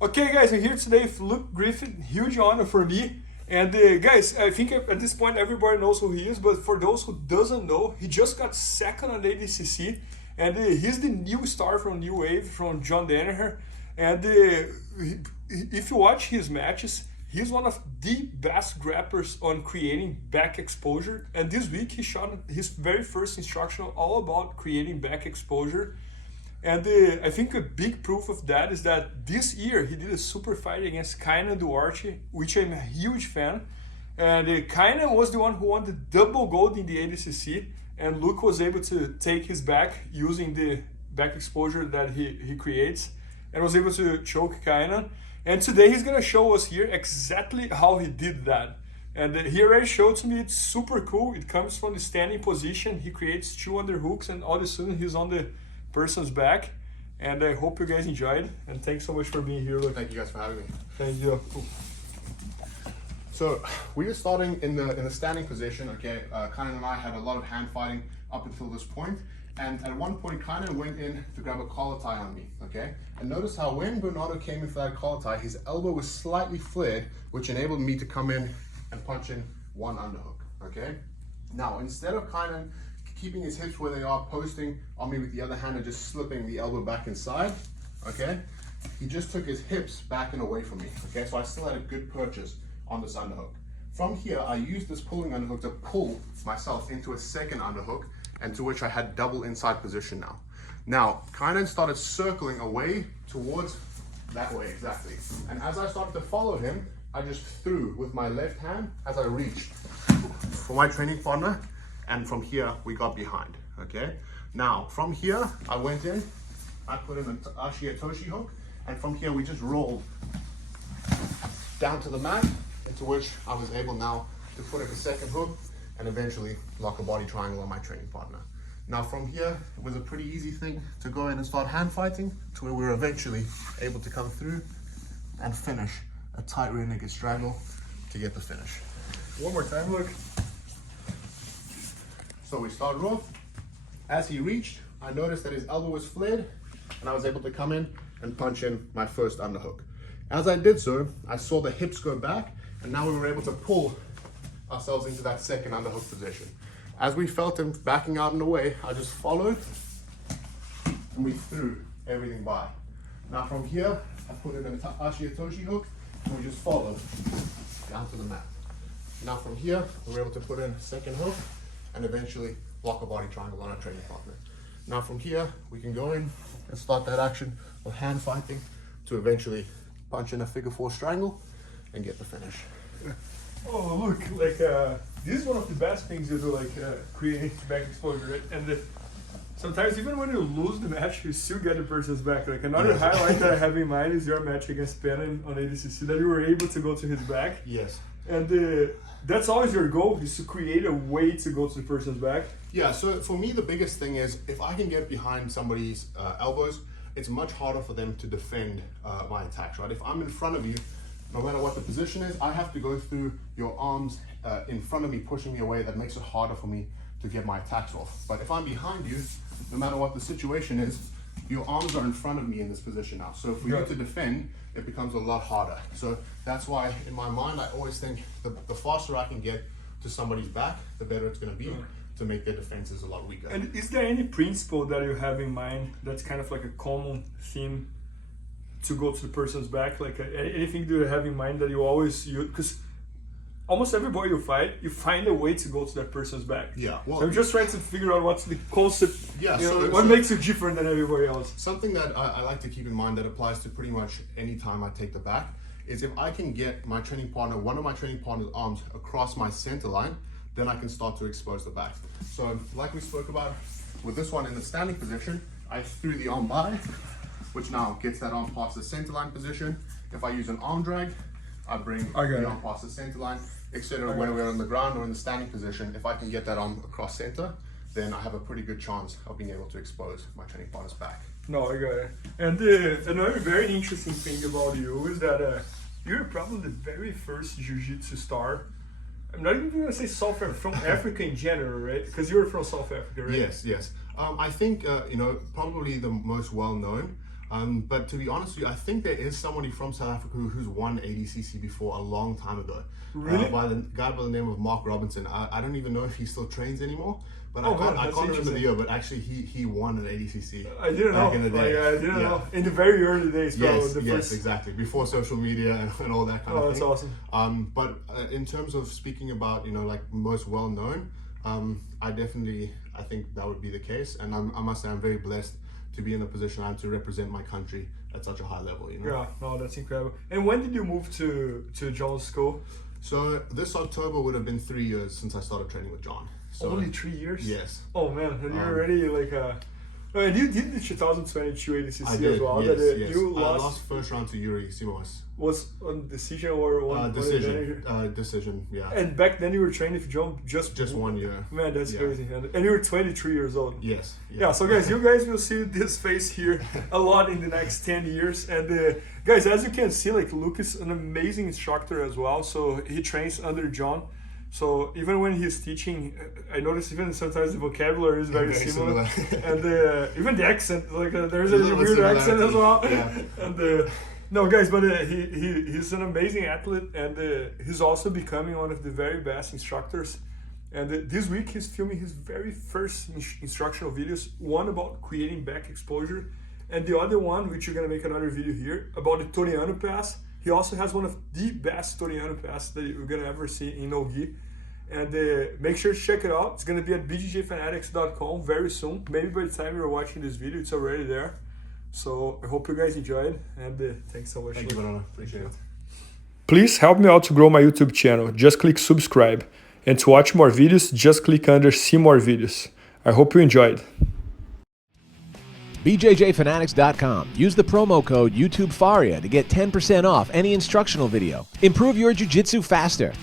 Okay guys, I'm here today with Luke Griffith, huge honor for me. And guys, I think at this point everybody knows who he is, but for those who doesn't know, he just got second on ADCC, and he's the new star from New Wave, from John Danaher. And if you watch his matches, he's one of the best grapplers on creating back exposure. And this week he shot his very first instructional all about creating back exposure. And I think a big proof of that is that this year he did a super fight against Kaynan Duarte, which I'm a huge fan. And Kaynan was the one who won the double gold in the ADCC, and Luke was able to take his back using the back exposure that he creates, and was able to choke Kaynan. And today he's gonna show us here exactly how he did that. And he already showed to me, it's super cool. It comes from the standing position. He creates 2 underhooks, and all of a sudden he's on the person's back. And I hope you guys enjoyed, and thanks so much for being here. Look. Thank you guys for having me. Thank you. So we were starting in the standing position. Okay, Kaynan and I had a lot of hand fighting up until this point, and at one point Kaynan went in to grab a collar tie on me. Okay, and notice how when Bernardo came in for that collar tie, his elbow was slightly flared, which enabled me to come in and punch in 1 underhook. Okay, now instead of Kaynan keeping his hips where they are, posting on me with the other hand and just slipping the elbow back inside, okay, he just took his hips back and away from me. Okay, so I still had a good purchase on this underhook. From here, I used this pulling underhook to pull myself into a second underhook, and to which I had double inside position now. Now, Kaynan started circling away towards that way, exactly. And as I started to follow him, I just threw with my left hand as I reached for my training partner, and from here, we got behind, okay? Now, from here, I went in, I put in an Toshi hook, and from here, we just rolled down to the mat, into which I was able now to put in a second hook and eventually lock a body triangle on my training partner. Now from here, it was a pretty easy thing to go in and start hand fighting, to where we were eventually able to come through and finish a tight rear naked straddle to get the finish. One more time, look. So we started off. As he reached, I noticed that his elbow was flared, and I was able to come in and punch in my first underhook. As I did so, I saw the hips go back, and now we were able to pull ourselves into that second underhook position. As we felt him backing out and away, I just followed, and we threw everything by. Now from here, I put in an Toshi hook, and we just followed down to the mat. Now from here, we were able to put in a second hook, and eventually lock a body triangle on our training partner. Now from here, we can go in and start that action of hand fighting to eventually punch in a figure 4 strangle and get the finish. Oh look, like this is one of the best things you do, like creating back exposure, right? And sometimes even when you lose the match, you still get the person's back. Like another highlight that I have in mind is your match against Penn on ADCC, that you were able to go to his back. Yes. And that's always your goal, is to create a way to go to the person's back. Yeah, so for me, the biggest thing is if I can get behind somebody's elbows, it's much harder for them to defend my attacks, right? If I'm in front of you, no matter what the position is, I have to go through your arms in front of me, pushing me away. That makes it harder for me to get my attacks off. But if I'm behind you, no matter what the situation is, your arms are in front of me in this position now. So for you to defend, it becomes a lot harder. So that's why in my mind, I always think the faster I can get to somebody's back, the better it's gonna be to make their defenses a lot weaker. And is there any principle that you have in mind that's kind of like a common theme to go to the person's back? Like anything that you have in mind that you always use? Because almost everybody you fight, you find a way to go to that person's back. Yeah. Well, so I'm just trying to figure out what's the concept. Yeah. What makes you different than everybody else? Something that I like to keep in mind that applies to pretty much any time I take the back is if I can get my training partner, one of my training partner's arms across my center line, then I can start to expose the back. So like we spoke about with this one in the standing position, I threw the arm by, which now gets that arm past the center line position. If I use an arm drag, I bring the arm past the center line, etc. When we're on the ground or in the standing position, if I can get that arm across center, then I have a pretty good chance of being able to expose my training partner's back. No, I got it. And another very interesting thing about you is that you're probably the very first Jiu-Jitsu star. I'm not even gonna say South Africa, from Africa in general, right? Because you're from South Africa, right? Yes, yes. I think, probably the most well-known. But to be honest with you, I think there is somebody from South Africa who's won ADCC before a long time ago. Really? By the guy by the name of Mark Robinson. I don't even know if he still trains anymore. But I can't remember the year, but actually he won an ADCC. I didn't know. In the day. I didn't know. In the very early days, probably. Yes, exactly. Before social media and all that kind of thing. Oh, that's awesome. But in terms of speaking about, like most well known, I think that would be the case. And I must say I'm very blessed to be in the position I am to represent my country at such a high level. Yeah, no, that's incredible. And when did you move to John's school? So this October would have been 3 years since I started training with John. So, only 3 years? Yes. Oh man, and you're already like and you did the 2022 ADCC I did, as well. Yes, that, yes. You I lost lost first round to Yuri Simos. Was on decision or one decision? Decision, yeah. And back then you were training with John just 1 year. Man, that's crazy. And you were 23 years old. Yes. Yeah. So guys, you guys will see this face here a lot in the next 10 years. And guys, as you can see, like Luke is an amazing instructor as well. So he trains under John. So even when he's teaching, I notice even sometimes the vocabulary is very similar. And even the accent, like there's a weird accent as well. Yeah. And no, guys, but he's an amazing athlete, and he's also becoming one of the very best instructors. And this week he's filming his very first instructional videos, one about creating back exposure, and the other one, which you're gonna make another video here, about the Toriano pass. He also has one of the best Toriano pass that you're gonna ever see in no-gi. And make sure to check it out. It's gonna be at bjjfanatics.com very soon. Maybe by the time you're watching this video, it's already there. So I hope you guys enjoyed, and thanks so much. Thank you, Bernardo. Appreciate it. Please help me out to grow my YouTube channel. Just click subscribe. And to watch more videos, just click under see more videos. I hope you enjoyed. BJJFanatics.com. Use the promo code YouTubeFaria to get 10% off any instructional video. Improve your jiu-jitsu faster.